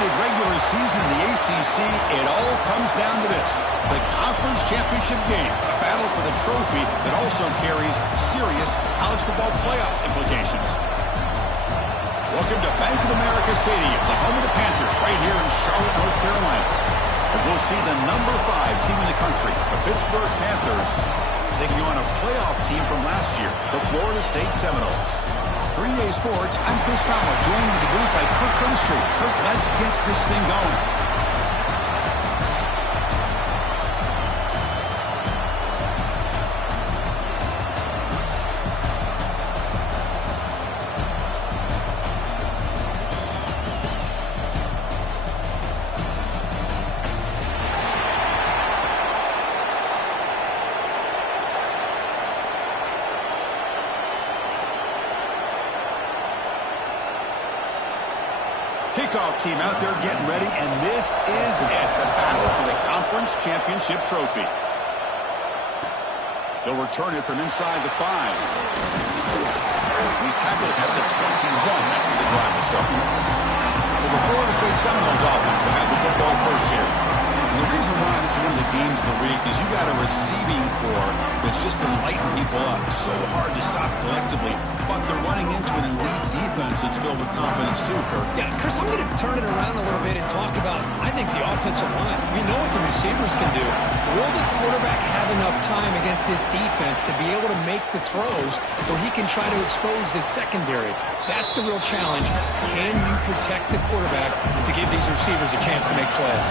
competitive regular season in the ACC, it all comes down to this: the conference championship game, a battle for the trophy that also carries serious college football playoff implications. Welcome to Bank of America Stadium, the home of the Panthers, right here in Charlotte, North Carolina, as we'll see the number 5 team in the country, the Pittsburgh Panthers, taking on a playoff team from last year, the Florida State Seminoles. For EA Sports, I'm Chris Fowler, joined in the booth by Kirk Cumstreet. Kirk, let's get this thing going. Kickoff team out there getting ready, and this is it, the battle for the conference championship trophy. They'll return it from inside the 5. He's tackled at the 21. That's where the drive will start. So the Florida State Seminoles offense will have the football first here. And the reason why this is one of the games of the week is you got a receiving core that's just been lighting people up. So hard to stop collectively, but they're running into an elite defense that's filled with confidence too, Kirk. Yeah, Chris, I'm going to turn it around a little bit and talk about, I think, the offensive line. We know what the receivers can do. Will the quarterback have enough time against this defense to be able to make the throws where he can try to expose this secondary? That's the real challenge. Can you protect the quarterback to give these receivers a chance to make plays?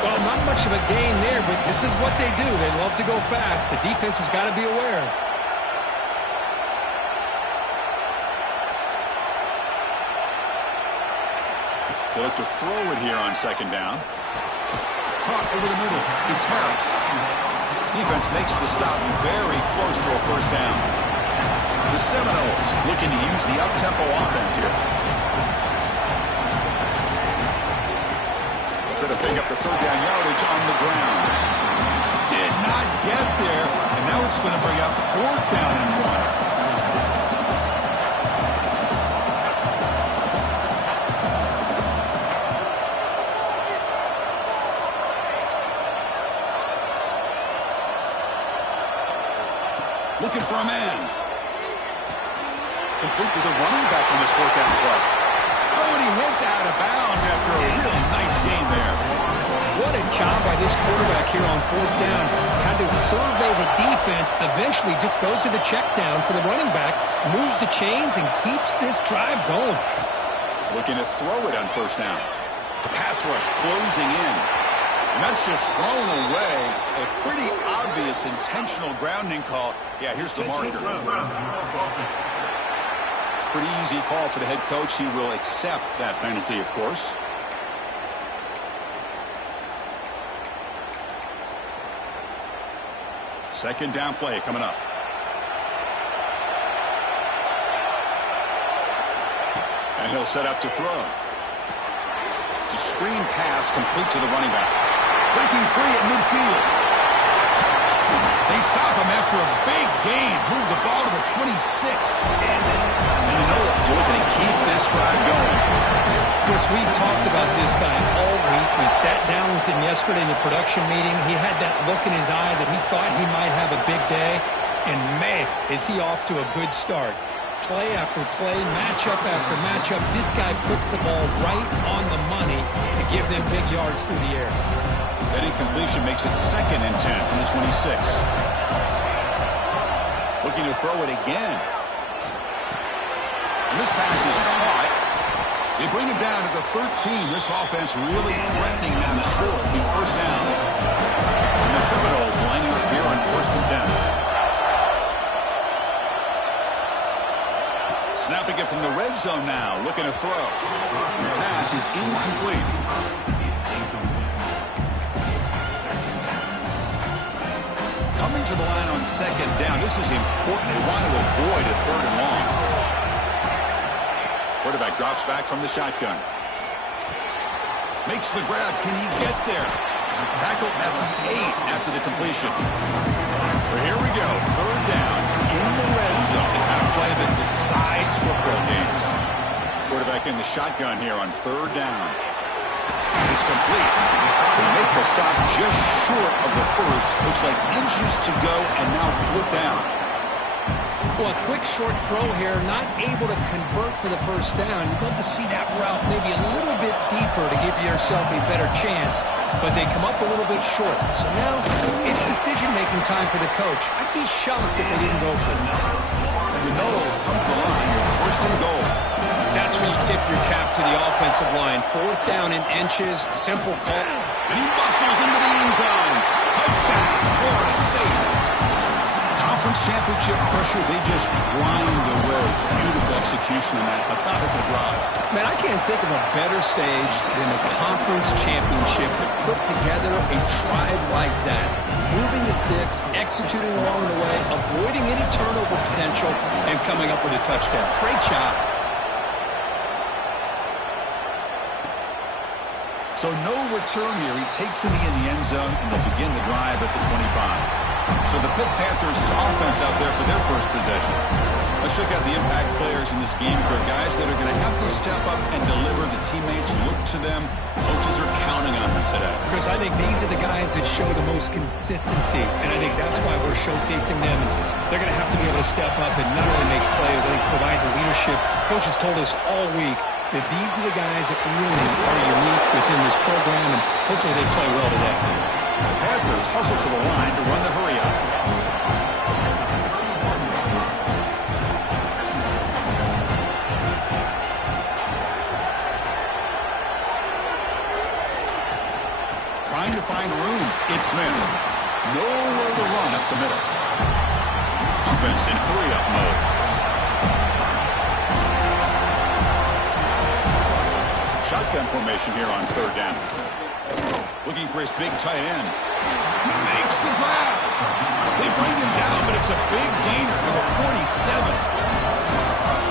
Well, not much of a gain there, but this is what they do. They love to go fast. The defense has got to be aware. They look to throw it here on second down. Caught over the middle. It's Harris. Defense makes the stop very close to a first down. The Seminoles looking to use the up-tempo offense here. Try to pick up the third down yardage on the ground. Did not get there, and now it's going to bring up 4th down and 1. Looking for a man. Complete with a running back on this 4th down play. Oh, and he heads out of bounds after a really nice game there. What a job by this quarterback here on 4th down. Had to survey the defense, eventually just goes to the check down for the running back, moves the chains, and keeps this drive going. Looking to throw it on 1st down. The pass rush closing in. And that's just thrown away. A pretty obvious intentional grounding call. Yeah, here's the marker. Pretty easy call for the head coach. He will accept that penalty, of course. Second down play coming up. And he'll set up to throw. It's a screen pass complete to the running back. Breaking free at midfield. They stop him after a big gain. Move the ball to the 26. And the Noles are looking to keep this drive going. Chris, we've talked about this guy all week. We sat down with him yesterday in the production meeting. He had that look in his eye that he thought he might have a big day. And man, is he off to a good start. Play after play, matchup after matchup. This guy puts the ball right on the money to give them big yards through the air. That incompletion makes it 2nd and 10 from the 26. Looking to throw it again. And this pass is caught. They bring him down to the 13. This offense really threatening now to score. It'll be 1st down. And the Seminoles lining up here on 1st and 10. Snapping it from the red zone now. Looking to throw. The pass is incomplete. Coming to the line on 2nd down. This is important. They want to avoid a 3rd and long. Quarterback drops back from the shotgun. Makes the grab. Can he get there? Tackled at the 8 after the completion. So here we go. 3rd down in the red zone. The kind of play that decides football games. Quarterback in the shotgun here on 3rd down. It's complete. They make the stop just short of the first. Looks like inches to go, and now 4th down. Well, a quick short throw here, not able to convert for the first down. You'd love to see that route maybe a little bit deeper to give yourself a better chance, but they come up a little bit short. So now it's decision-making time for the coach. I'd be shocked if they didn't go for it. The Noles come to the line with 1st and goal. That's where you tip your cap to the offensive line. 4th down in inches, simple call. And he muscles into the end zone. Touchdown, Florida State. Conference championship pressure, they just grind away. Beautiful execution on that methodical drive. Man, I can't think of a better stage than the conference championship to put together a drive like that. Moving the sticks, executing along the way, avoiding any turnover potential, and coming up with a touchdown. Great job. So no return here. He takes it in the end zone, and they begin the drive at the 25. So the Pitt Panthers offense out there for their first possession. Let's check out the impact players in this game. For guys that are going to have to step up and deliver. The teammates look to them. Coaches are counting on them today. Chris, I think these are the guys that show the most consistency, and I think that's why we're showcasing them. They're going to have to be able to step up and not only make plays, I think provide the leadership. Coaches told us all week that these are the guys that really are unique within this program, and hopefully they play well today. The Panthers hustle to the line to run the hurry-up. Trying to find room. It's Smith. Nowhere to run up the middle. Offense in hurry-up mode. Shotgun formation here on 3rd down. Looking for his big tight end. He makes the grab. They bring him down, but it's a big gainer for the 47.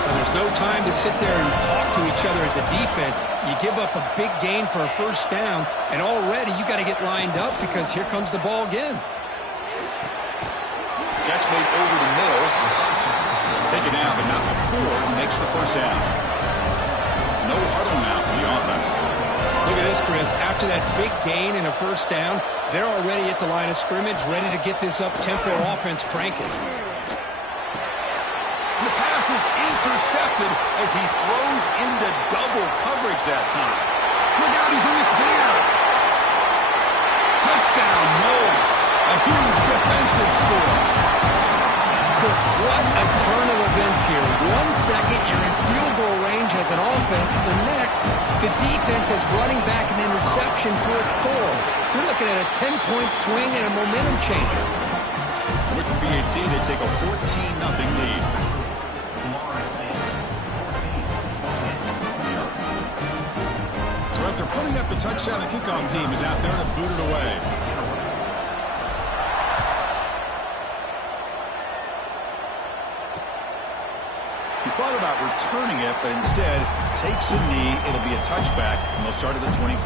Well, there's no time to sit there and talk to each other as a defense. You give up a big gain for a 1st down, and already you got to get lined up because here comes the ball again. Catch made over the middle. Take it down, but not before he makes the 1st down. No huddle now for the offense. Look at this, Chris. After that big gain and a 1st down, they're already at the line of scrimmage, ready to get this up-tempo offense cranking. The pass is intercepted as he throws into double coverage that time. Look out, he's in the clear. Touchdown, Noles. A huge defensive score. Chris, what a turn of events here. 1 second, you're in field goal range as an offense. The next, the defense is running back an interception for a score. You're looking at a 10-point swing and a momentum changer. With the BHC, they take a 14-0 lead. So after putting up the touchdown, the kickoff team is out there to boot it away. He thought about returning it, but instead takes a knee. It'll be a touchback, and they'll start at the 25.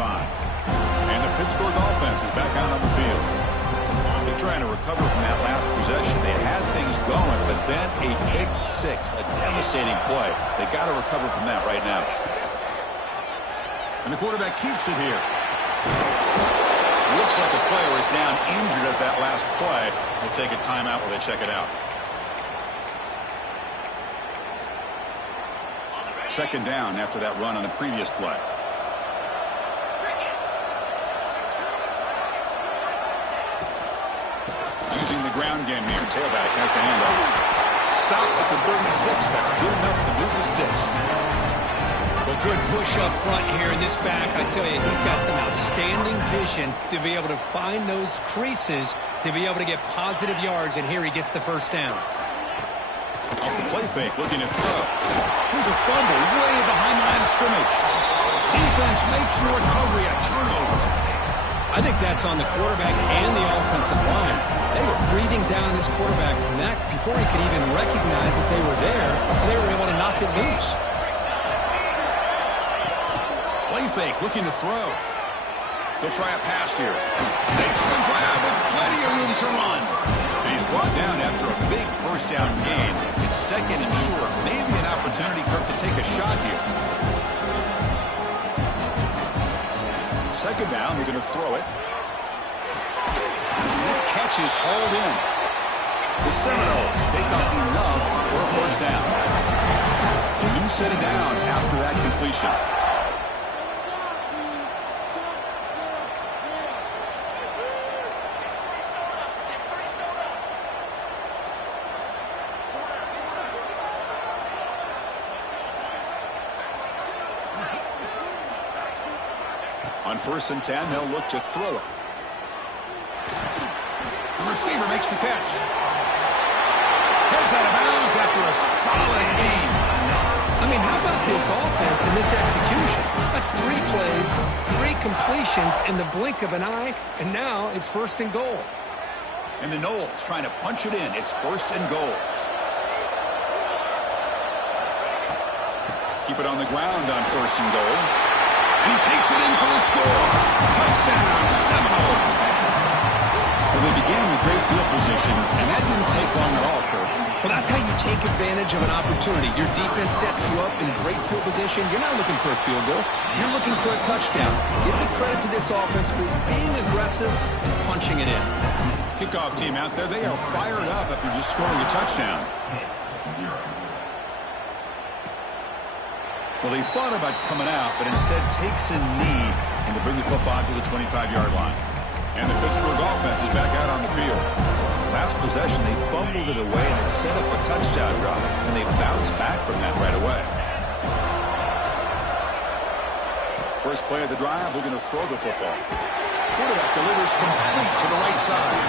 And the Pittsburgh offense is back out on the field. They're trying to recover from that last possession. They had things going, but then a pick six, a devastating play. They got to recover from that right now. And the quarterback keeps it here. Looks like a player is down injured at that last play. We'll take a timeout while they check it out. 2nd down after that run on the previous play. Using the ground game here. Tailback has the handoff. Stop at the 36. That's good enough to move the sticks. Well, good push up front here in this back. I tell you, he's got some outstanding vision to be able to find those creases, to be able to get positive yards, and here he gets the 1st down. Off the play fake, looking to throw. Here's a fumble way behind the line of scrimmage. Defense makes the recovery, a turnover. I think that's on the quarterback and the offensive line. They were breathing down this quarterback's neck before he could even recognize that they were there, and they were able to knock it loose. Play fake, looking to throw. He'll try a pass here. Makes the grab and plenty of room to run. And he's brought down after a big 1st down gain. It's 2nd and short. Maybe an opportunity, Kirk, to take a shot here. second down, we're going to throw it. That catch is hauled in. The Seminoles pick up enough for a first down. A new set of downs after that completion. On 1st and 10, they'll look to throw it. The receiver makes the catch. Heads out of bounds after a solid gain. I mean, how about this offense and this execution? That's 3 plays, 3 completions in the blink of an eye, and now it's 1st and goal. And the Noles trying to punch it in. It's 1st and goal. Keep it on the ground on 1st and goal. And he takes it in for the score. Touchdown, Seminoles. Well, they began with great field position, and that didn't take long at all, Kirk. Well, that's how you take advantage of an opportunity. Your defense sets you up in great field position. You're not looking for a field goal. You're looking for a touchdown. Give the credit to this offense for being aggressive and punching it in. Kickoff team out there, they are fired up after just scoring a touchdown. Well, they thought about coming out, but instead takes a knee and to bring the football to the 25-yard line. And the Pittsburgh offense is back out on the field. Last possession, they fumbled it away and it set up a touchdown drive, and they bounced back from that right away. First play of the drive, we're going to throw the football. Quarterback delivers complete to the right side.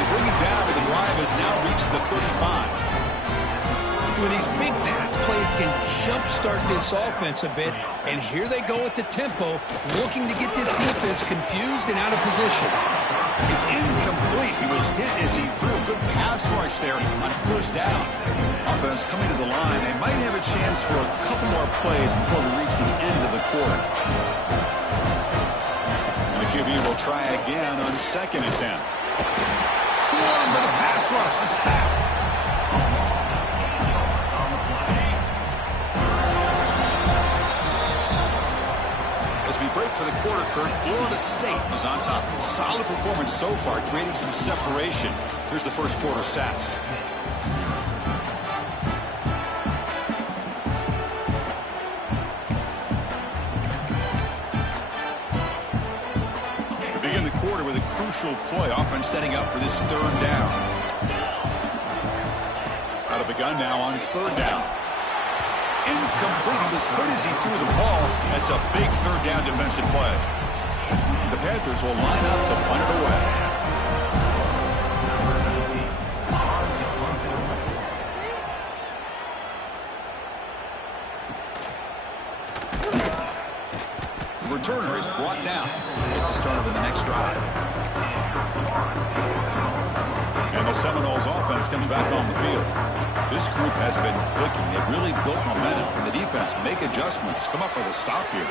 They bring it down, but the drive has now reached the 35. With these big pass plays can jumpstart this offense a bit, and here they go at the tempo, looking to get this defense confused and out of position. It's incomplete. He was hit as he threw a good pass rush there on 1st down. Offense coming to the line. They might have a chance for a couple more plays before we reach the end of the quarter. And the QB will try again on 2nd and 10. Swarmed by the pass rush. A sack. As we break for the quarter, Kirk, Florida State is on top. Solid performance so far, creating some separation. Here's the first quarter stats. We begin the quarter with a crucial play. Offense setting up for this 3rd down. Out of the gun now on 3rd down. Incomplete. He was good as he threw the ball. That's a big 3rd down defensive play. The Panthers will line up to punt it away. The returner is brought down. It's a start of the next drive. And the Seminoles offense comes back on the field. This group has been clicking. They've really built momentum. And the defense make adjustments. Come up with a stop here.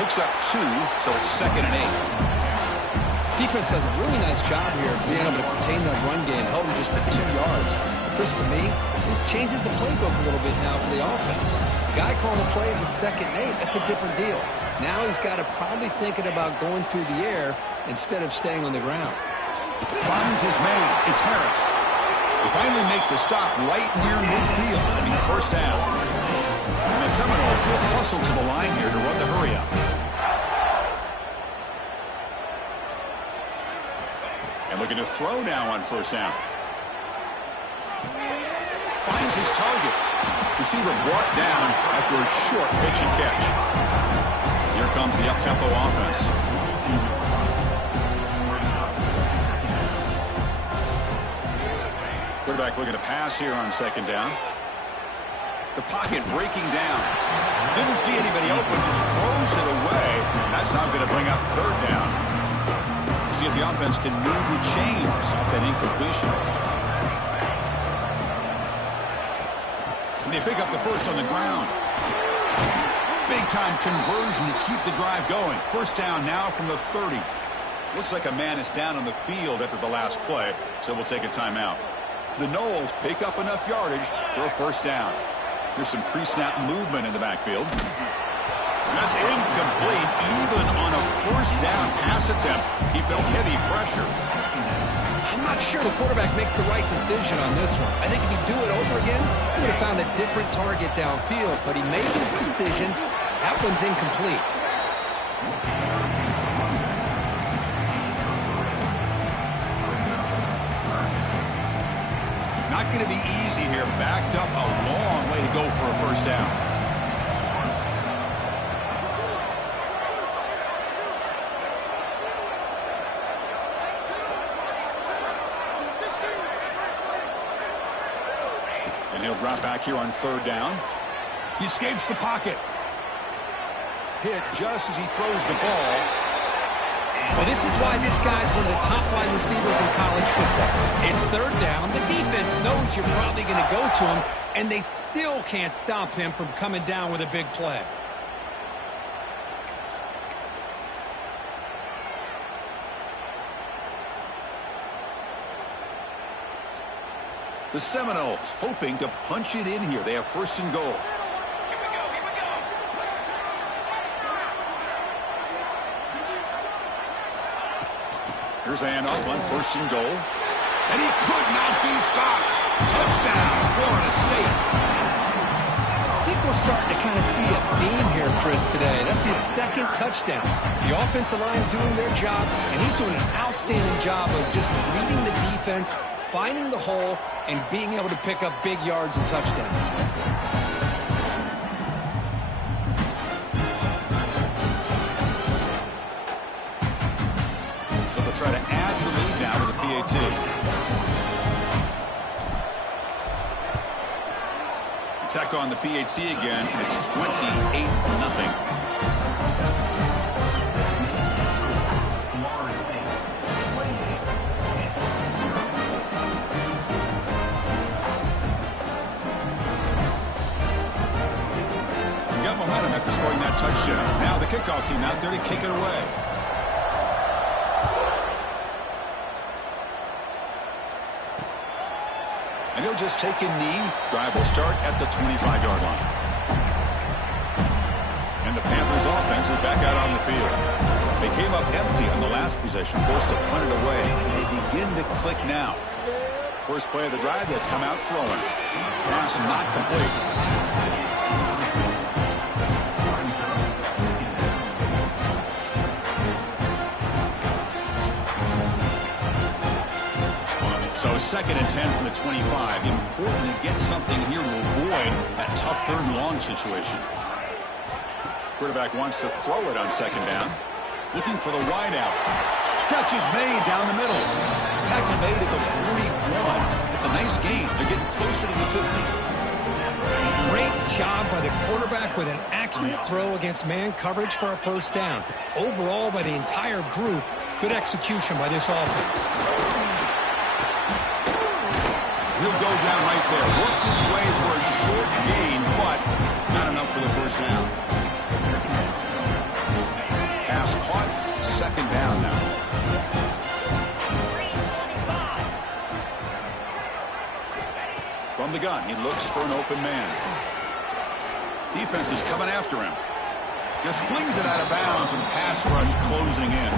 Picks up 2, so it's 2nd and 8. Defense does a really nice job here of being able to contain that run game, held it just for 2 yards. This, to me, this changes the playbook a little bit now for the offense. The guy calling the plays at 2nd and 8, that's a different deal. Now he's got to probably thinking about going through the air instead of staying on the ground. Finds his man. It's Harris. They finally make the stop right near midfield. I mean, 1st down. And the Seminoles will hustle to the line here to run the hurry up. And looking to throw now on 1st down. Finds his target. Receiver brought down after a short pitch and catch. Here comes the up-tempo offense. Quarterback looking to pass here on 2nd down. The pocket breaking down. Didn't see anybody open, just throws it away. That's not going to bring up 3rd down. See if the offense can move the chains off that incompletion. And they pick up the 1st on the ground. Big-time conversion to keep the drive going. 1st down now from the 30. Looks like a man is down on the field after the last play, so we'll take a timeout. The Noles pick up enough yardage for a 1st down. Here's some pre-snap movement in the backfield. That's incomplete. Even on a first down pass attempt, he felt heavy pressure. I'm not sure the quarterback makes the right decision on this one. I think if he'd do it over again, he would have found a different target downfield. But he made his decision. That one's incomplete. Not going to be easy here. Backed up a long way to go for a first down. And he'll drop back here on third down. He escapes the pocket. Hit just as he throws the ball. Well, this is why this guy's one of the top wide receivers in college football. It's third down. The defense knows you're probably going to go to him, and they still can't stop him from coming down with a big play. The Seminoles hoping to punch it in here. They have first and goal. Here's the handoff on first and goal. And he could not be stopped. Touchdown, Florida State. I think we're starting to kind of see a theme here, Chris, today. That's his second touchdown. The offensive line doing their job, and he's doing an outstanding job of just reading the defense, finding the hole, and being able to pick up big yards and touchdowns. Try to add the lead now with the PAT. Attack on the PAT again, and it's 28-0. Got momentum after scoring that touchdown. Now the kickoff team out there to kick it away. And he'll just take a knee. Drive will start at the 25-yard line. And the Panthers offense is back out on the field. They came up empty on the last possession, forced to punt it away, and they begin to click now. First play of the drive, they'll come out throwing. Pass not complete. So second and 10 from the 25. Important to get something here to avoid that tough third and long situation. Quarterback wants to throw it on second down. Looking for the wide out. Catch is made down the middle. Tackle made at the 41. It's a nice gain. They're getting closer to the 50. Great job by the quarterback with an accurate throw against man coverage for a first down. Overall, by the entire group, good execution by this offense. He'll go down right there. Worked his way for a short gain, but not enough for the first down. Pass caught. Second down now. From the gun, he looks for an open man. Defense is coming after him. Just flings it out of bounds, and the pass rush closing in.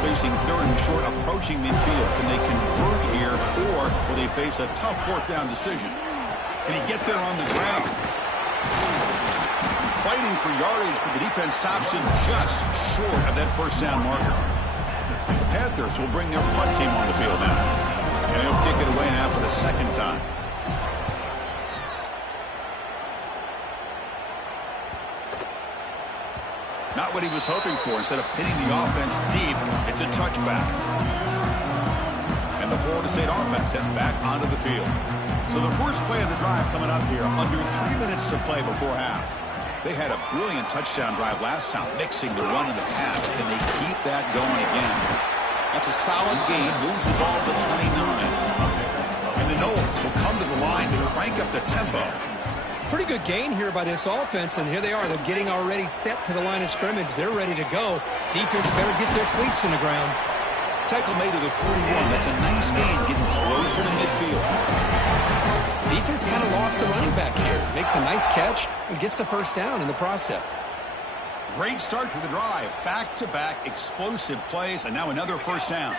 Facing third and short, approaching midfield. Can they convert here, or will they face a tough fourth down decision? Can he get there on the ground? Fighting for yardage, but the defense stops him just short of that first down marker. The Panthers will bring their punt team on the field now. And he'll kick it away now for the second time. Not what he was hoping for. Instead of pinning the offense deep, it's a touchback. And the Florida State offense heads back onto the field. So the first play of the drive coming up here, under 3 minutes to play before half. They had a brilliant touchdown drive last time, mixing the run and the pass. Can they keep that going again? That's a solid gain, moves the ball to the 29. And the Noles will come to the line to crank up the tempo. Pretty good gain here by this offense, and here they are. They're getting already set to the line of scrimmage. They're ready to go. Defense better get their cleats in the ground. Tackle made to the 41. That's a nice gain, getting closer to midfield. Defense kind of lost the running back here. Makes a nice catch and gets the first down in the process. Great start to the drive. Back-to-back explosive plays, and now another first down.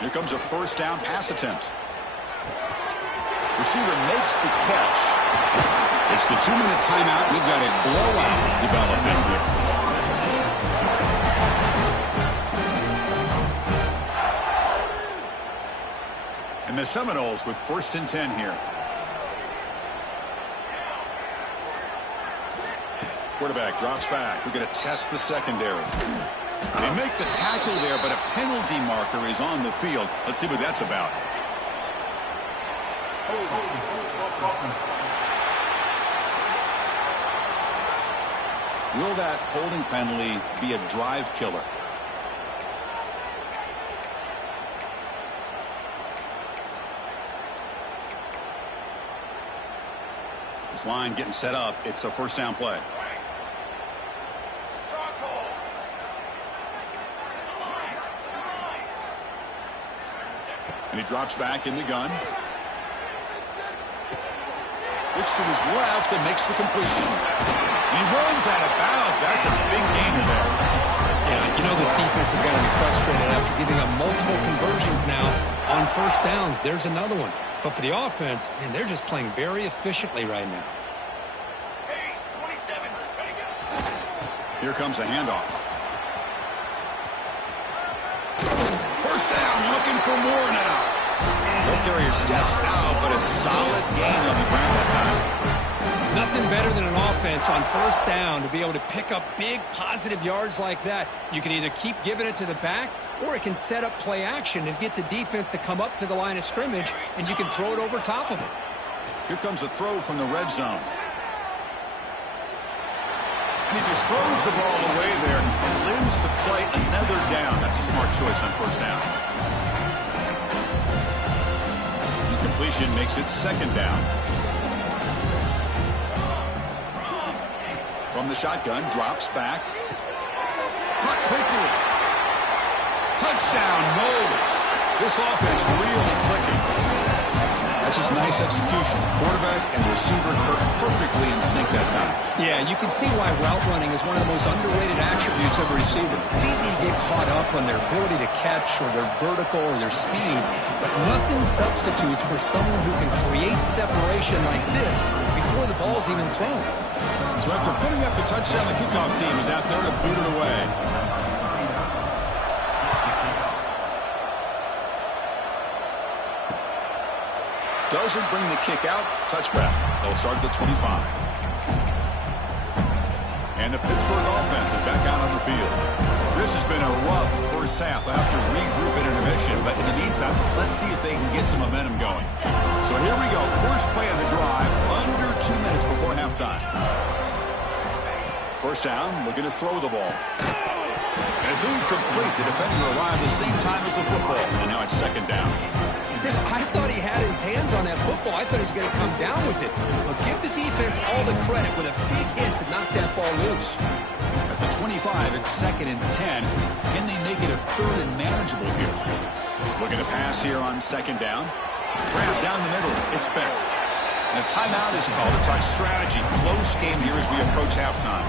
Here comes a first down pass attempt. Receiver makes the catch. It's the 2-minute timeout. We've got a blowout development here. And the Seminoles with 1st and 10 here. Quarterback drops back. We're going to test the secondary. They make the tackle there, but a penalty marker is on the field. Let's see what that's about. Will that holding penalty be a drive killer? This line getting set up. It's a first down play. And he drops back in the gun. Looks to his left and makes the completion. And he runs out of bounds. That's a big gainer there. Yeah, you know this defense has got to be frustrated after giving up multiple conversions now on first downs. There's another one. But for the offense, man, they're just playing very efficiently right now. Here comes a handoff. First down, looking for more now. No carrier steps out, but a solid gain on the ground that time. Nothing better than an offense on first down to be able to pick up big positive yards like that. You can either keep giving it to the back, or it can set up play action and get the defense to come up to the line of scrimmage, and you can throw it over top of them. Here comes a throw from the red zone. And he just throws the ball away there and lives to play another down. That's a smart choice on first down. Completion makes it second down. From the shotgun, drops back. Caught quickly. Touchdown, Knowles. This offense really clicking. That's just nice execution. Quarterback and receiver perfectly in sync that time. Yeah, you can see why route running is one of the most underrated attributes of a receiver. It's easy to get caught up on their ability to catch or their vertical or their speed, but nothing substitutes for someone who can create separation like this before the ball's even thrown. So after putting up the touchdown, the kickoff team is out there to boot it away. Doesn't bring the kick out. Touchback. They'll start at the 25. And the Pittsburgh offense is back out on the field. This has been a rough first half. They'll have to regroup at intermission, but in the meantime, let's see if they can get some momentum going. So here we go. First play of the drive, under 2 minutes before halftime. First down, looking to throw the ball. And it's incomplete. The defender arrived at the same time as the football, and now it's second down. Chris, I thought he had his hands on that football. I thought he was going to come down with it. But give the defense all the credit with a big hit to knock that ball loose. At the 25, it's 2nd and 10. Can they make it a 3rd and manageable here? Looking to pass here on 2nd down. Grab down the middle. It's Pitt. And a timeout is called to talk strategy. Close game here as we approach halftime.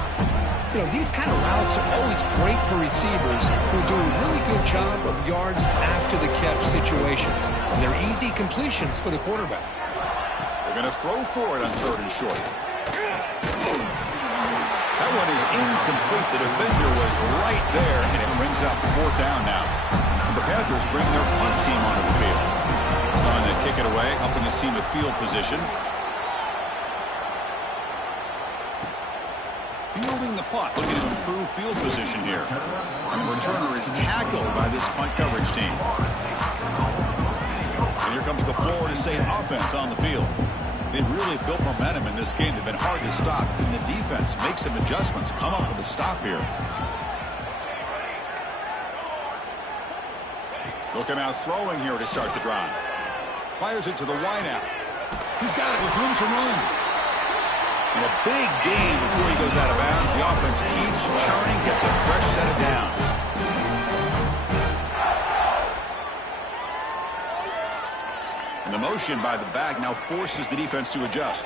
You know, these kind of routes are always great for receivers who do a really good job of yards after the catch situations. And they're easy completions for the quarterback. They're going to throw for it on 3rd and short. That one is incomplete. The defender was right there, and it brings up 4th down now. And the Panthers bring their punt team onto the field. He's on to kick it away, helping his team with field position. Fielding the punt, looking to improve field position here. And the returner is tackled by this punt coverage team. And here comes the Florida State offense on the field. They've really built momentum in this game. They've been hard to stop. And the defense makes some adjustments, come up with a stop here. Looking out throwing here to start the drive. Fires it to the wideout. He's got it with room to run. And a big gain before he goes out of bounds. The offense keeps churning, gets a fresh set of downs. motion by the back now forces the defense to adjust.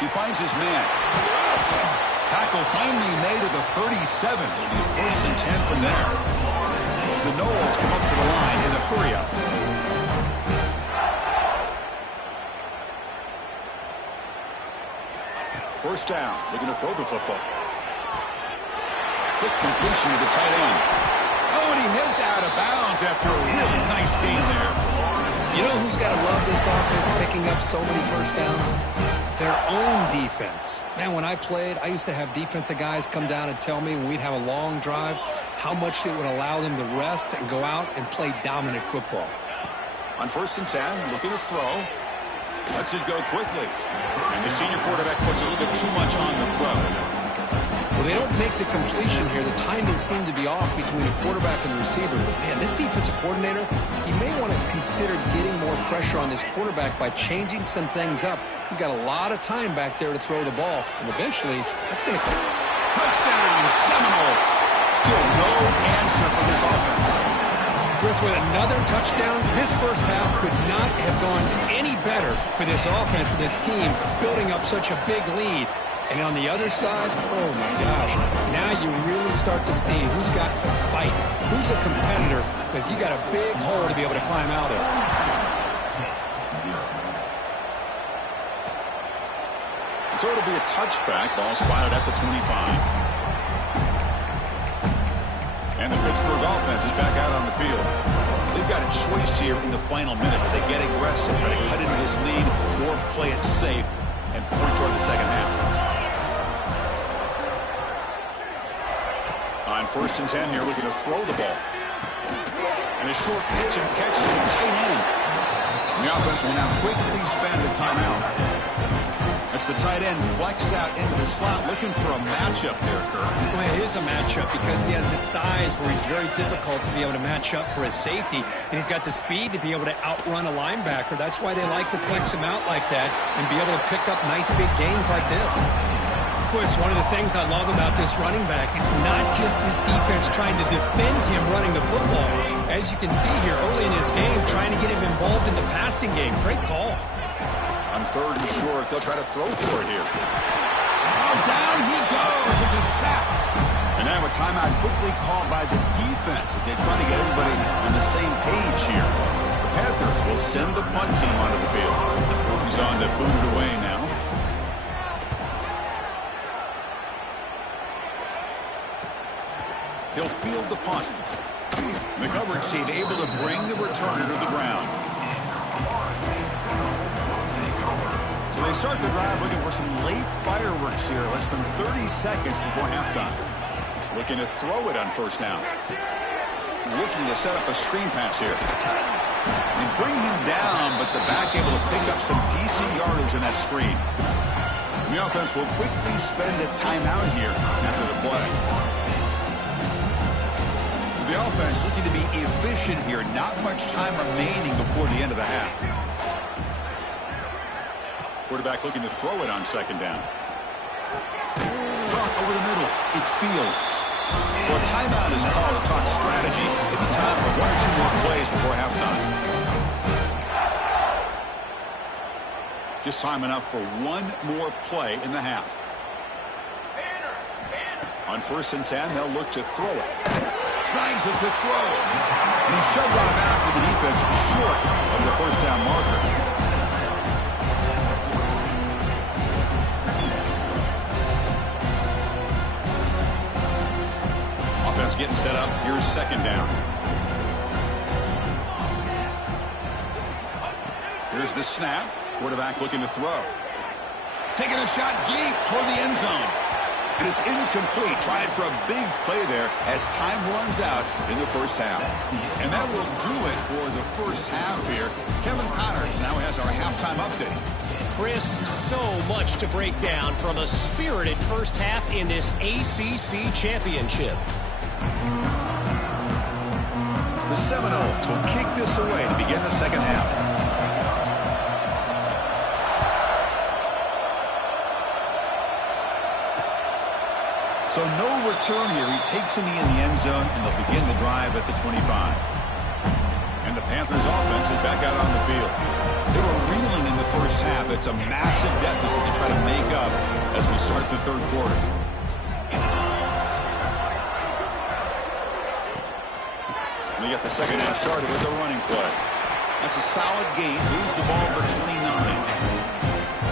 He finds his man. Tackle finally made at the 37. It'll be 1st and 10 from there. The Knowles come up to the line in a hurry-up. First down, looking to throw the football. Quick completion to the tight end. Oh, and he heads out of bounds after a really nice gain there. You know who's got to love this offense picking up so many first downs? Their own defense. Man, when I played, I used to have defensive guys come down and tell me when we'd have a long drive how much it would allow them to rest and go out and play dominant football. On 1st and 10, looking to throw. Lets it go quickly. And the senior quarterback puts a little bit too much on the throw. Well, they don't make the completion here. The timing seemed to be off between the quarterback and the receiver. But, man, this defensive coordinator, he may want to consider getting more pressure on this quarterback by changing some things up. He's got a lot of time back there to throw the ball. And eventually, that's going to come. Touchdown, Seminoles. Still no answer for this offense. Chris, with another touchdown, this first half could not have gone any better for this offense and this team, building up such a big lead. And on the other side, oh my gosh, now you really start to see who's got some fight, who's a competitor, because you got a big hole to be able to climb out of. So it'll be a touchback, ball spotted at the 25. And the Pittsburgh offense is back out on the field. They've got a choice here in the final minute. Do they get aggressive, try to cut into this lead, or play it safe and point toward the second half? On 1st and 10 here, looking to throw the ball. And a short pitch and catch to the tight end. The offense will now quickly spend a timeout. As the tight end flexed out into the slot, looking for a matchup there, Kurt. Well, it is a matchup because he has the size where he's very difficult to be able to match up for his safety, and he's got the speed to be able to outrun a linebacker. That's why they like to flex him out like that and be able to pick up nice big gains like this. Of course, one of the things I love about this running back, it's not just this defense trying to defend him running the football. As you can see here early in this game, trying to get him involved in the passing game. Great call. On 3rd and short, they'll try to throw for it here. Oh, down he goes. It's a sack. And now a timeout quickly called by the defense as they try to get everybody on the same page here. The Panthers will send the punt team onto the field. He's on to boot it away now. He'll field the punt. The coverage team able to bring the returner to the ground. So they start the drive looking for some late fireworks here, less than 30 seconds before halftime. Looking to throw it on 1st down. Looking to set up a screen pass here. They bring him down, but the back able to pick up some decent yardage on that screen. The offense will quickly spend a timeout here after the play. So the offense looking to be efficient here. Not much time remaining before the end of the half. Quarterback looking to throw it on 2nd down. Talk over the middle. It's Fields. So a timeout is called to talk strategy. It'll be time for 1 or 2 more plays before halftime. Just time enough for 1 more play in the half. On 1st and 10, they'll look to throw it. Slangs the quick throw. And he's shoved out of bounds with the defense short of the 1st down marker. Offense getting set up. Here's 2nd down. Here's the snap. Quarterback looking to throw. Taking a shot deep toward the end zone. And it's incomplete. Trying for a big play there as time runs out in the 1st half. And that will do it for the 1st half here. Kevin Connors now has our halftime update. Chris, so much to break down from a spirited 1st half in this ACC championship. The Seminoles will kick this away to begin the 2nd half. So no return here. He takes him in the end zone, and they'll begin the drive at the 25. And And the Panthers offense is back out on the field. They were reeling in the first half. It's a massive deficit to try to make up as we start the third quarter. We get the second half started with a running play. That's a solid gain. Moves the ball to 29.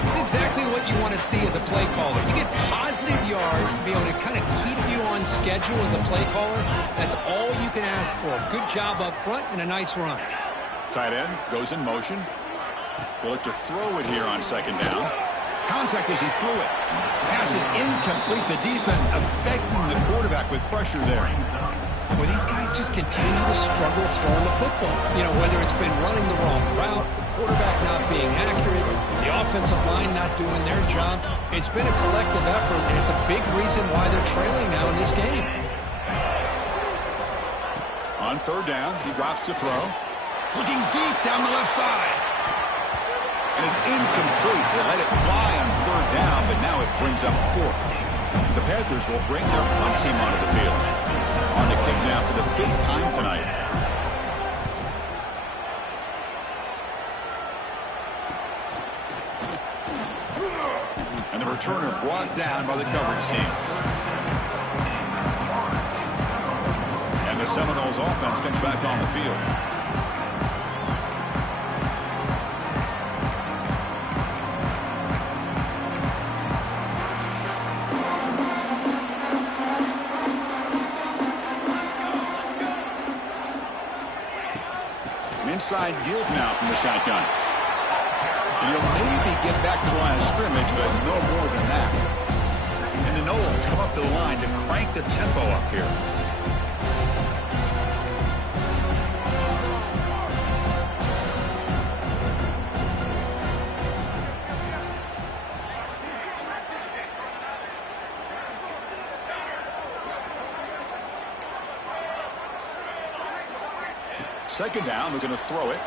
It's exactly what you want to see as a play caller. You get positive yards to be able to kind of keep you on schedule as a play caller. That's all you can ask for. Good job up front and a nice run. Tight end goes in motion. We'll look to throw it here on second down. Contact as he threw it. Pass is incomplete. The defense affecting the quarterback with pressure there. Well, these guys just continue to struggle throwing the football. You know, whether it's been running the wrong route, the quarterback not being accurate, the offensive line not doing their job. It's been a collective effort, and it's a big reason why they're trailing now in this game. On third down, he drops to throw. Looking deep down the left side. And it's incomplete. They let it fly on third down, but now it brings up fourth. The Panthers will bring their punt team onto the field. On to kick now for the fifth time tonight. And the returner brought down by the coverage team. And the Seminoles offense comes back on the field. Inside deals now from the shotgun. And he'll maybe get back to the line of scrimmage, but no more than that. And the Noles come up to the line to crank the tempo up here. Second down, we're going to throw it.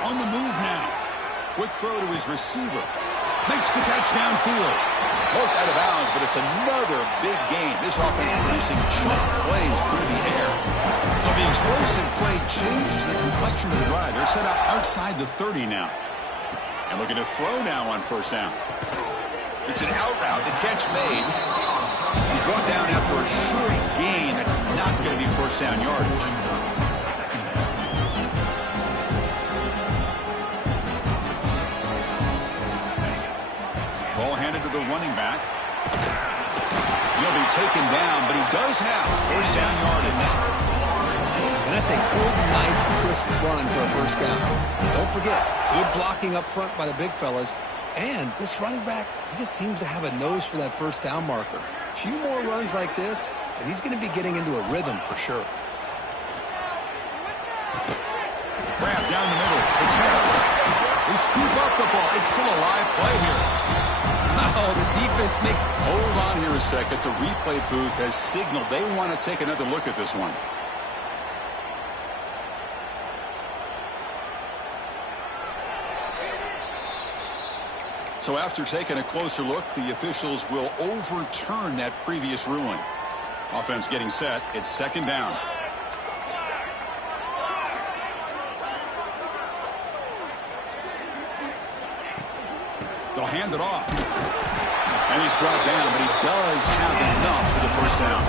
On the move now. Quick throw to his receiver. Makes the catch downfield. Poked out of bounds, but it's another big game. This offense producing chunk plays through the air. So the explosive play changes the complexion of the drive. They're set up outside the 30 now. And we're going to throw now on first down. It's an out route. The catch made. He's brought down after a short gain. That's not going to be first down yardage. Ball handed to the running back. He'll be taken down, but he does have first down yardage. And that's a good, nice, crisp run for a first down. Don't forget, good blocking up front by the big fellas. And this running back, he just seems to have a nose for that first down marker. A few more runs like this, and he's going to be getting into a rhythm for sure. Grab down the middle. It's Harris. They scoop up the ball. It's still a live play here. Oh, the defense make... Hold on here a second. The replay booth has signaled they want to take another look at this one. So after taking a closer look, the officials will overturn that previous ruling. Offense getting set. It's second down. They'll hand it off. And he's brought down, but he does have enough for the first down.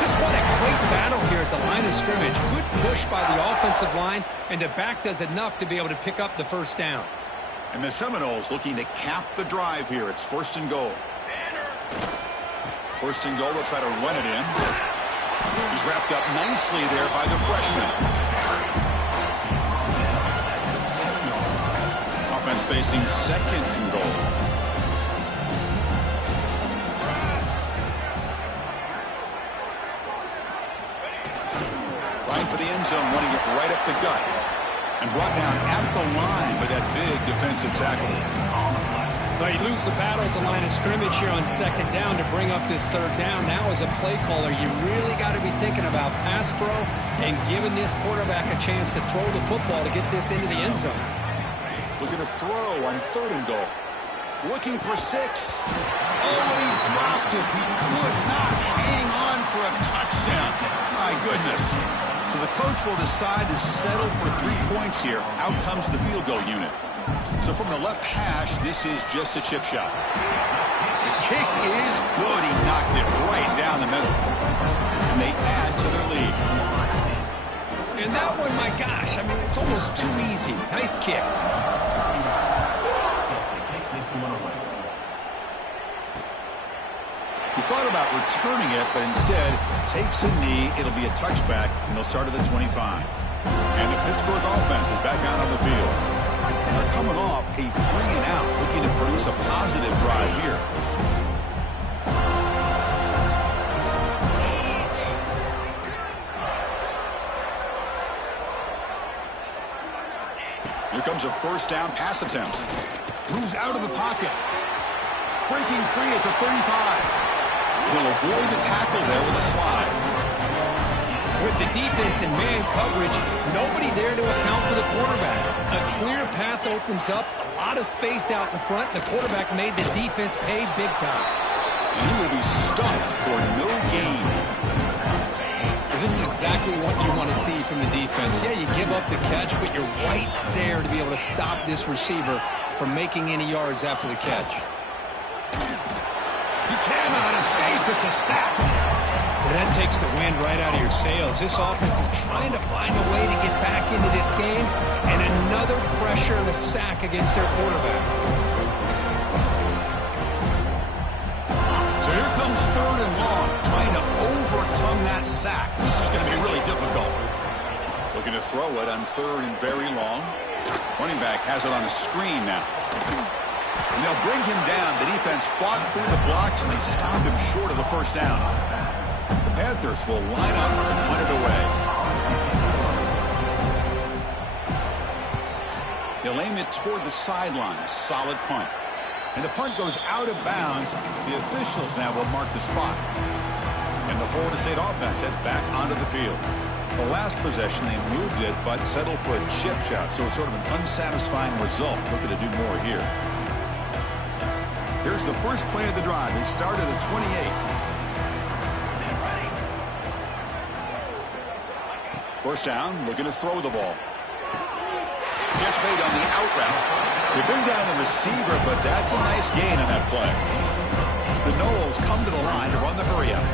Just what a great battle here at the line of scrimmage. Good push by the offensive line, and the back does enough to be able to pick up the first down. And the Seminoles looking to cap the drive here. It's first and goal. First and goal, they'll try to run it in. He's wrapped up nicely there by the freshman. Offense facing second and goal. Right for the end zone, running it right up the gut. And brought down at the line with that big defensive tackle. Well, you lose the battle at the line of scrimmage here on second down to bring up this third down. Now as a play caller, you really got to be thinking about pass pro and giving this quarterback a chance to throw the football to get this into the end zone. Looking to throw on third and goal. Looking for 6. Oh, and he dropped it. He could not hang on for a touchdown. My goodness. So the coach will decide to settle for 3 points here. Out comes the field goal unit. So from the left hash, this is just a chip shot. The kick is good. He knocked it right down the middle. And they add to their lead. And that one, my gosh, I mean, it's almost too easy. Nice kick. He thought about returning it, but instead takes a knee. It'll be a touchback, and they'll start at the 25. And the Pittsburgh offense is back out on the field. They're coming off a 3-and-out, looking to produce a positive drive here. Here comes a first down pass attempt. Moves out of the pocket. Breaking free at the 35. He'll avoid the tackle there with a slide. With the defense in man coverage, nobody there to account for the quarterback. A clear path opens up, a lot of space out in front, and the quarterback made the defense pay big time. And he will be stuffed for no gain. This is exactly what you want to see from the defense. Yeah, you give up the catch, but you're right there to be able to stop this receiver from making any yards after the catch. He cannot escape. It's a sack. Well, that takes the wind right out of your sails. This offense is trying to find a way to get back into this game, and another pressure and a sack against their quarterback. So here comes 3rd and long, trying to overcome that sack. This is going to be really difficult. Looking to throw it on 3rd and very long. Running back has it on a screen now. And they'll bring him down. The defense fought through the blocks, and they stopped him short of the first down. The Panthers will line up to punt it away. They'll aim it toward the sideline. A solid punt. And the punt goes out of bounds. The officials now will mark the spot. And the Florida State offense heads back onto the field. The last possession, they moved it, but settled for a chip shot. So it's sort of an unsatisfying result. Looking to do more here. Here's the first play of the drive. They start at the 28. First down, looking to throw the ball. Catch made on the out route. They bring down the receiver, but that's a nice gain on that play. The Noles come to the line to run the hurry up.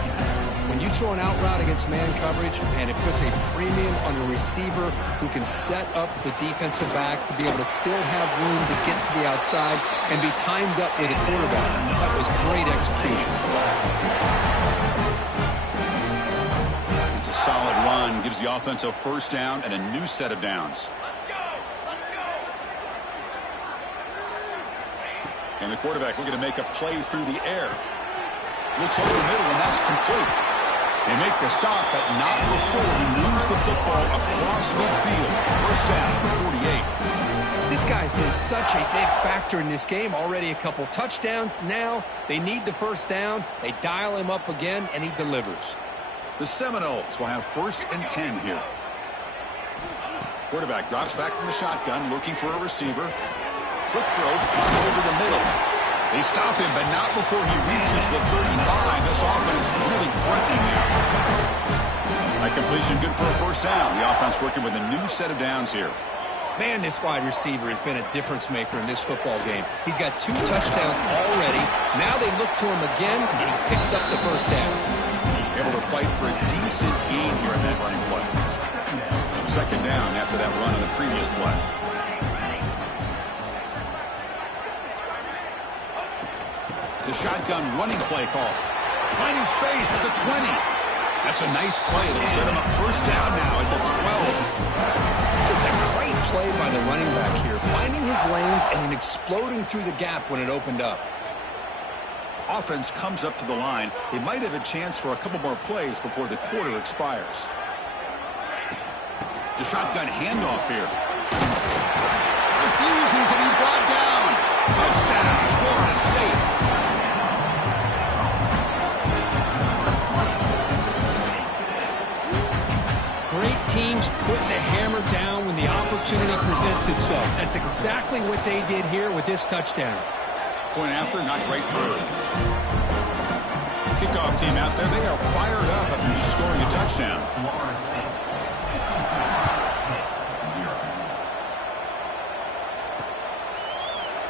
When you throw an out route against man coverage, and it puts a premium on the receiver who can set up the defensive back to be able to still have room to get to the outside and be timed up with a quarterback. That was great execution. It's a solid run, gives the offense a first down and a new set of downs. And the quarterback looking to make a play through the air. Looks over the middle, and that's complete. They make the stop, but not before he moves the football across midfield. First down at the 48. This guy's been such a big factor in this game. Already a couple touchdowns. Now they need the first down. They dial him up again, and he delivers. The Seminoles will have 1st and 10 here. Quarterback drops back from the shotgun, looking for a receiver. Quick throw over the middle. They stop him, but not before he reaches the 35. This offense really threatening now. That completion good for a first down. The offense working with a new set of downs here. Man, this wide receiver has been a difference maker in this football game. He's got 2 touchdowns already. Now they look to him again, and he picks up the first down. Able to fight for a decent gain here in that running play. Second down after that run on the previous play. The shotgun running play call. Finding space at the 20. That's a nice play. It'll set him up first down now at the 12. Just a great play by the running back here. Finding his lanes and then exploding through the gap when it opened up. Offense comes up to the line. They might have a chance for a couple more plays before the quarter expires. The shotgun handoff here. Refusing to be brought down. Touchdown, Florida State. Great teams put the hammer down when the opportunity presents itself. That's exactly what they did here with this touchdown. Point after, not great through. Kickoff team out there, they are fired up after just scoring a touchdown.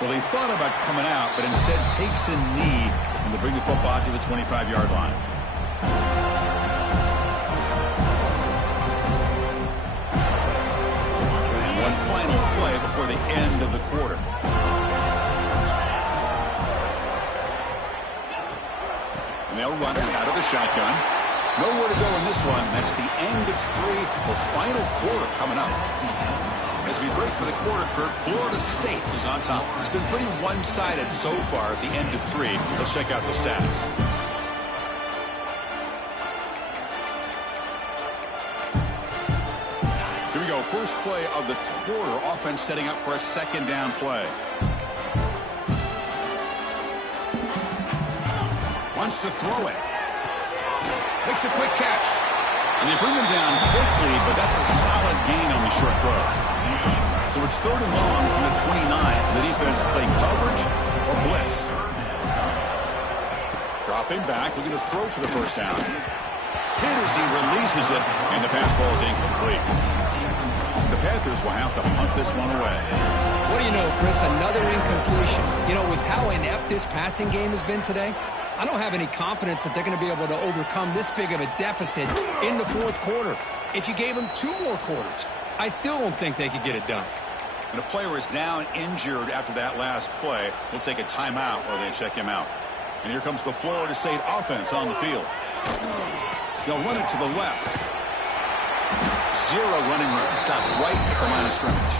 Well, he thought about coming out, but instead takes a knee and will bring the football to the 25-yard line. One final play before the end of the quarter. And they'll run it out of the shotgun. Nowhere to go in this one. That's the end of 3, the final quarter coming up. As we break for the quarter, Kurt, Florida State is on top. It's been pretty one-sided so far at the end of 3. Let's check out the stats. Here we go. First play of the quarter. Offense setting up for a second down play. Wants to throw it. Makes a quick catch. And they bring him down quickly, but that's a solid gain on the short throw. So it's 3rd and long from the 29. The defense play coverage or blitz. Dropping back, looking to throw for the first down. Hit as he releases it, and the pass ball is incomplete. The Panthers will have to punt this one away. What do you know, Chris? Another incompletion. You know, with how inept this passing game has been today, I don't have any confidence that they're going to be able to overcome this big of a deficit in the 4th quarter. If you gave them 2 more quarters, I still don't think they could get it done. And a player is down injured after that last play. We'll take a timeout while they check him out. And here comes the Florida State offense on the field. They'll run it to the left. 0 running room. Stop right at the line of scrimmage.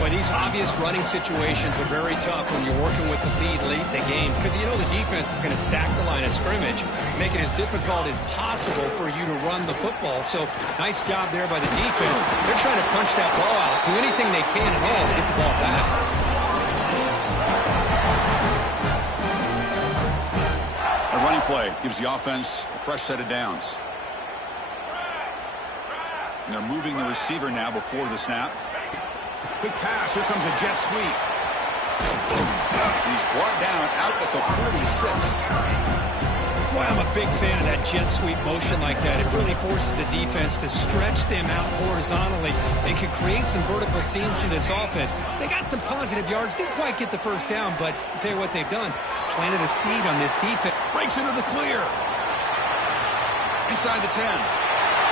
Boy, these obvious running situations are very tough when you're working with the lead late in the game because you know the defense is going to stack the line of scrimmage, make it as difficult as possible for you to run the football. So nice job there by the defense. They're trying to punch that ball out, do anything they can at all to get the ball back. A running play gives the offense a fresh set of downs. And they're moving the receiver now before the snap. Quick pass. Here comes a jet sweep. He's brought down out at the 46. Boy, I'm a big fan of that jet sweep motion like that. It really forces the defense to stretch them out horizontally and can create some vertical seams for this offense. They got some positive yards. Didn't quite get the first down, but I'll tell you what they've done. Planted a seed on this defense. Breaks into the clear. Inside the 10.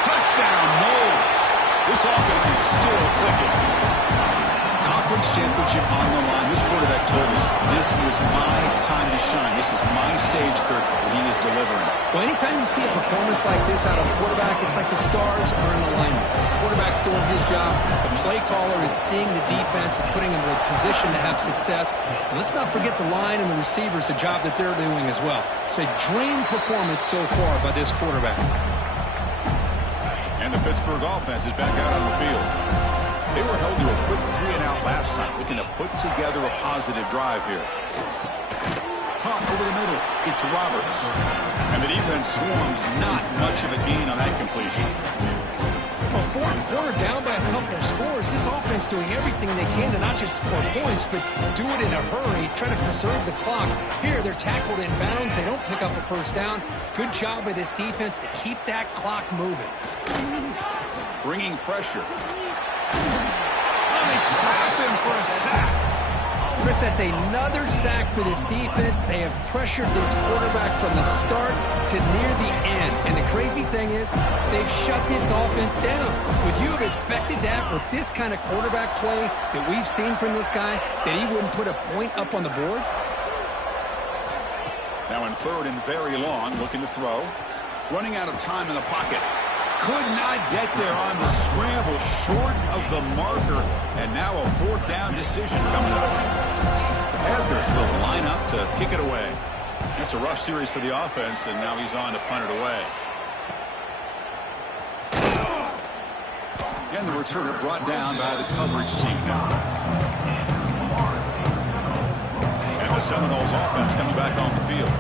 Touchdown, Knowles. This offense is still clicking. Conference championship on the line. This quarterback told us, this is my time to shine. This is my stage, Kurt, and he is delivering. Well, anytime you see a performance like this out of a quarterback, it's like the stars are in alignment. The quarterback's doing his job. The play caller is seeing the defense and putting him in a position to have success. And let's not forget the line and the receivers, the job that they're doing as well. It's a dream performance so far by this quarterback. And the Pittsburgh offense is back out on the field. They were held to a quick 3-and-out last time, looking to put together a positive drive here. Caught over the middle. It's Roberts. And the defense swarms. Not much of a gain on that completion. Well, 4th quarter down by a couple of scores. This offense doing everything they can to not just score points, but do it in a hurry, try to preserve the clock. Here, they're tackled in bounds. They don't pick up a first down. Good job by this defense to keep that clock moving. Bringing pressure. They trap him for a sack. Chris, that's another sack for this defense. They have pressured this quarterback from the start to near the end. And the crazy thing is, they've shut this offense down. Would you have expected that with this kind of quarterback play that we've seen from this guy, that he wouldn't put a point up on the board? Now in 3rd and very long, looking to throw. Running out of time in the pocket. Could not get there on the scramble, short of the marker, and now a 4th down decision coming up. The Panthers will line up to kick it away. It's a rough series for the offense, and now he's on to punt it away. And the returner brought down by the coverage team now. And the Seminoles offense comes back on the field.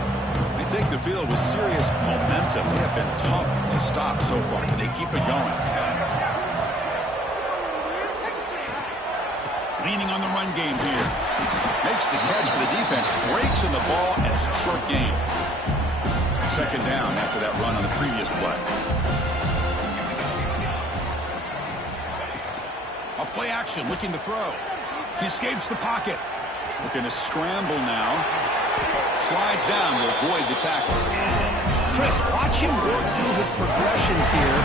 They take the field with serious momentum. They have been tough to stop so far, but they keep it going. Leaning on the run game here. Makes the catch, but the defense breaks in the ball, and it's a short game. 2nd down after that run on the previous play. A play action, looking to throw. He escapes the pocket. Looking to scramble now. Slides down to avoid the tackle. Chris, watch him work through his progressions here.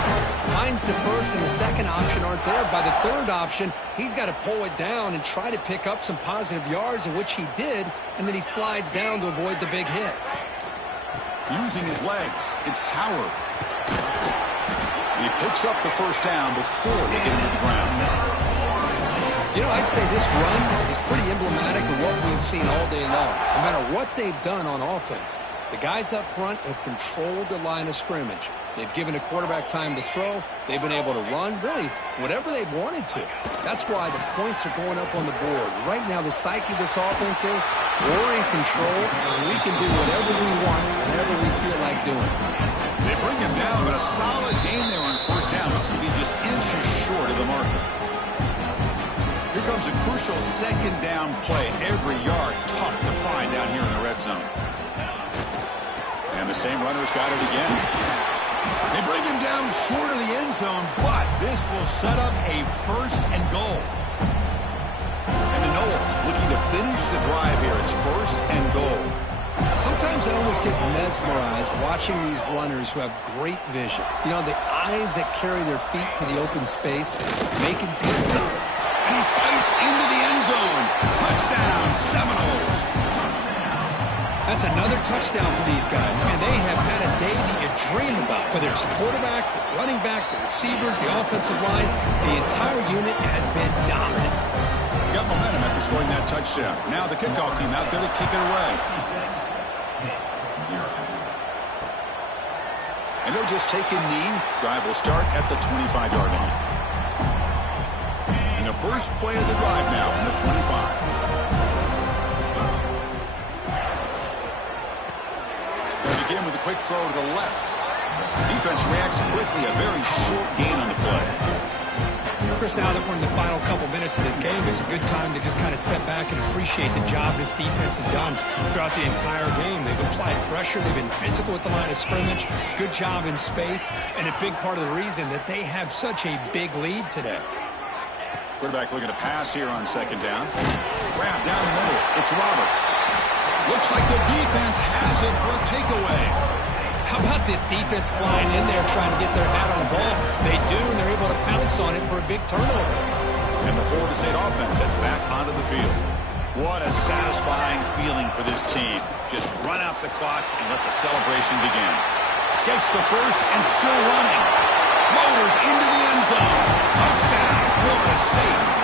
Finds the first and the second option aren't there. By the third option, he's got to pull it down and try to pick up some positive yards, in which he did, and then he slides down to avoid the big hit. Using his legs, it's Howard. And he picks up the first down before they get him to the ground. You know, I'd say this run is pretty emblematic of what we've seen all day long. No matter what they've done on offense, the guys up front have controlled the line of scrimmage. They've given a quarterback time to throw. They've been able to run, really, whatever they've wanted to. That's why the points are going up on the board. Right now, the psyche of this offense is we're in control, and we can do whatever we want, whenever we feel like doing. They bring him down, but a solid gain there on first down. Looks to be just inches short of the marker. Here comes a crucial second down play. Every yard tough to find down here in the red zone. And the same runner's got it again. They bring him down short of the end zone, but this will set up a first and goal. And the Noles looking to finish the drive here. It's first and goal. Sometimes I almost get mesmerized watching these runners who have great vision. You know, the eyes that carry their feet to the open space, making people... And he fights into the end zone. Touchdown, Seminoles. That's another touchdown for these guys. Man, they have had a day that you dream about. Whether it's the quarterback, the running back, the receivers, the offensive line, the entire unit has been dominant. Got momentum after scoring that touchdown. Now the kickoff team out there to kick it away. And they'll just take a knee. Drive will start at the 25-yard line. And the first play of the drive now from the 25. They begin with a quick throw to the left. Defense reacts quickly. A very short gain on the play. Chris, now that we're in the final couple minutes of this game, it's a good time to just kind of step back and appreciate the job this defense has done throughout the entire game. They've applied pressure. They've been physical at the line of scrimmage. Good job in space. And a big part of the reason that they have such a big lead today. Quarterback looking to pass here on second down. Grab down the middle. It's Roberts. Looks like the defense has it for a takeaway. How about this defense flying in there trying to get their hat on the ball? They do, and they're able to pounce on it for a big turnover. And the Florida State offense heads back onto the field. What a satisfying feeling for this team. Just run out the clock and let the celebration begin. Gets the first and still running. Motors into the end zone. Touchdown, Florida State.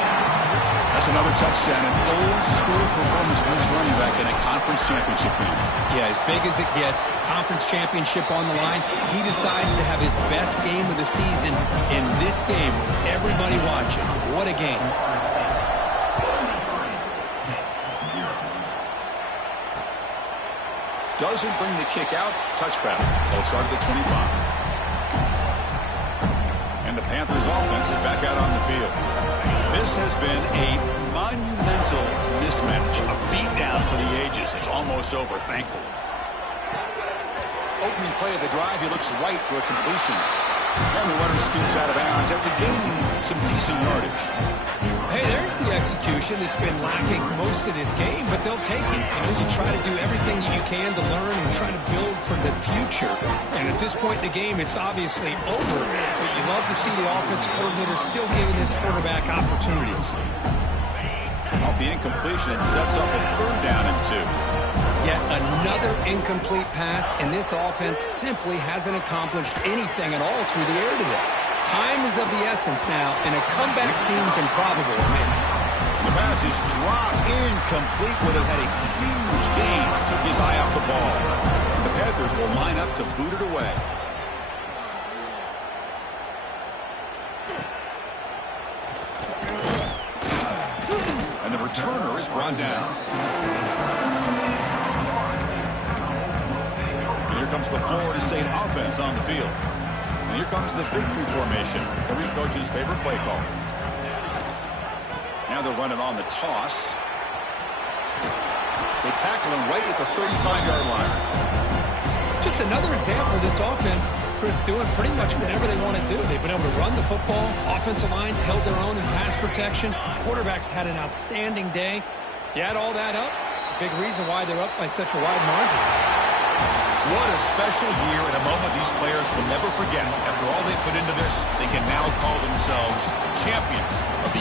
That's another touchdown, an old-school performance for this running back in a conference championship game. Yeah, as big as it gets, conference championship on the line. He decides to have his best game of the season in this game. Everybody watching. What a game. Doesn't bring the kick out. Touchback. They'll start at the 25. And the Panthers offense is back out on the field. This has been a monumental mismatch, a beatdown for the ages. It's almost over, thankfully. Opening play of the drive, he looks right for a completion. And the runner scoots out of bounds after gaining some decent yardage. Hey, there's the execution that's been lacking most of this game, but they'll take it. You know, you try to do everything that you can to learn and try to build for the future. And at this point in the game, it's obviously over. But you love to see the offensive coordinator still giving this quarterback opportunities. Off the incompletion, it sets up a third down and 2. Yet another incomplete pass, and this offense simply hasn't accomplished anything at all through the air today. Time is of the essence now, and a comeback seems improbable to me. The pass is dropped incomplete where they had a huge gain. Took his eye off the ball. The Panthers will line up to boot it away. And the returner is brought down. And here comes the Florida State offense on the field. And here comes the victory formation, every coach's favorite play call. Now they're running on the toss. They tackle him right at the 35-yard line. Just another example of this offense, Chris, doing pretty much whatever they want to do. They've been able to run the football. Offensive lines held their own in pass protection. Quarterbacks had an outstanding day. You add all that up, it's a big reason why they're up by such a wide margin. What a special year and a moment these players will never forget. After all they put into this, they can now call themselves champions of the